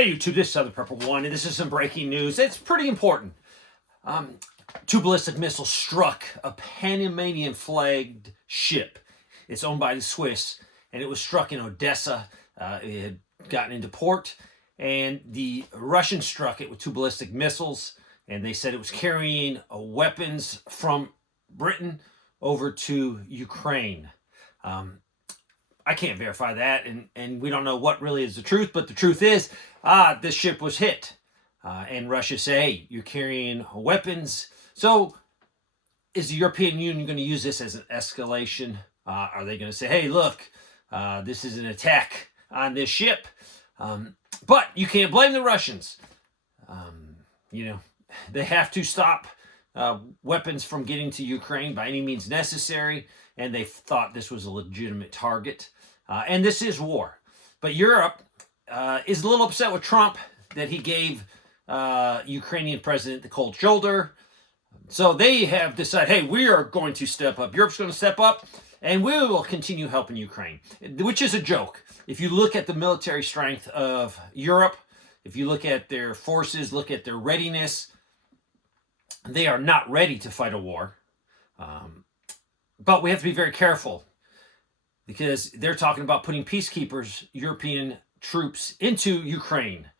Hey YouTube, this is Southern Prepper 1, and this is some breaking news. It's pretty important. Two ballistic missiles struck a Panamanian-flagged ship. It's owned by the Swiss, and it was struck in Odessa. It had gotten into port, and the Russians struck it with two ballistic missiles, and they said it was carrying weapons from Britain over to Ukraine. I can't verify that, and we don't know what really is the truth, but the truth is, this ship was hit. And Russia say, hey, you're carrying weapons. So is the European Union going to use this as an escalation? Are they going to say, hey, look, this is an attack on this ship? But you can't blame the Russians. They have to stop weapons from getting to Ukraine by any means necessary, and they thought this was a legitimate target. And this is war. But Europe is a little upset with Trump that he gave Ukrainian president the cold shoulder. So they have decided, hey, we are going to step up. Europe's going to step up, and we will continue helping Ukraine, which is a joke. If you look at the military strength of Europe, if you look at their forces, look at their readiness, they are not ready to fight a war. But we have to be very careful because they're talking about putting peacekeepers, European troops, into Ukraine.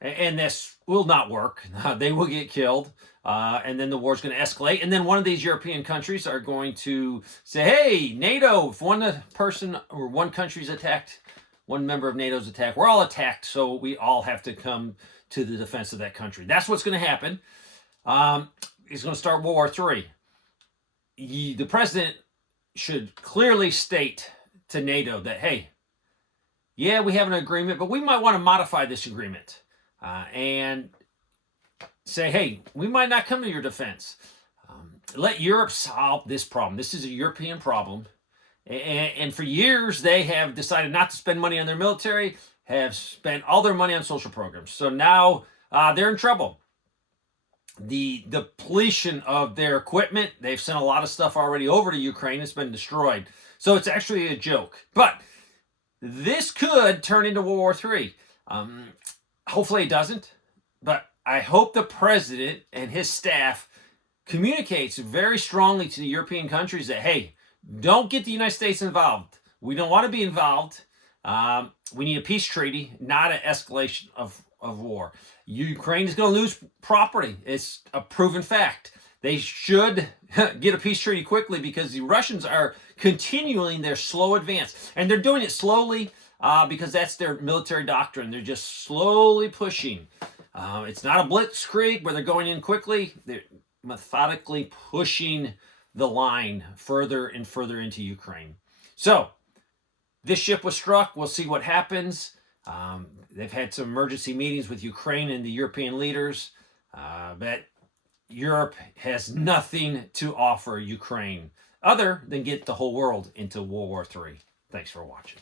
And this will not work. They will get killed. And then the war's going to escalate. And then one of these European countries are going to say, hey, NATO, if one person or one country's attacked, one member of NATO's attacked, we're all attacked. So we all have to come to the defense of that country. That's what's going to happen. It's going to start World War III. The president should clearly state to NATO that, hey, yeah, we have an agreement, but we might want to modify this agreement and say, hey, we might not come to your defense. Let Europe solve this problem. This is a European problem. And for years, they have decided not to spend money on their military, have spent all their money on social programs. So now they're in trouble. The depletion of their equipment, they've sent a lot of stuff already over to Ukraine. It's been destroyed. So it's actually a joke. But this could turn into World War III. Hopefully it doesn't. But I hope the president and his staff communicates very strongly to the European countries that, hey, don't get the United States involved. We don't want to be involved. We need a peace treaty, not an escalation of war. Ukraine is going to lose property. It's a proven fact. They should get a peace treaty quickly because the Russians are continuing their slow advance. And they're doing it slowly because that's their military doctrine. They're just slowly pushing. It's not a blitzkrieg where they're going in quickly. They're methodically pushing the line further and further into Ukraine. So this ship was struck. We'll see what happens. They've had some emergency meetings with Ukraine and the European leaders, but Europe has nothing to offer Ukraine other than get the whole world into World War III. Thanks for watching.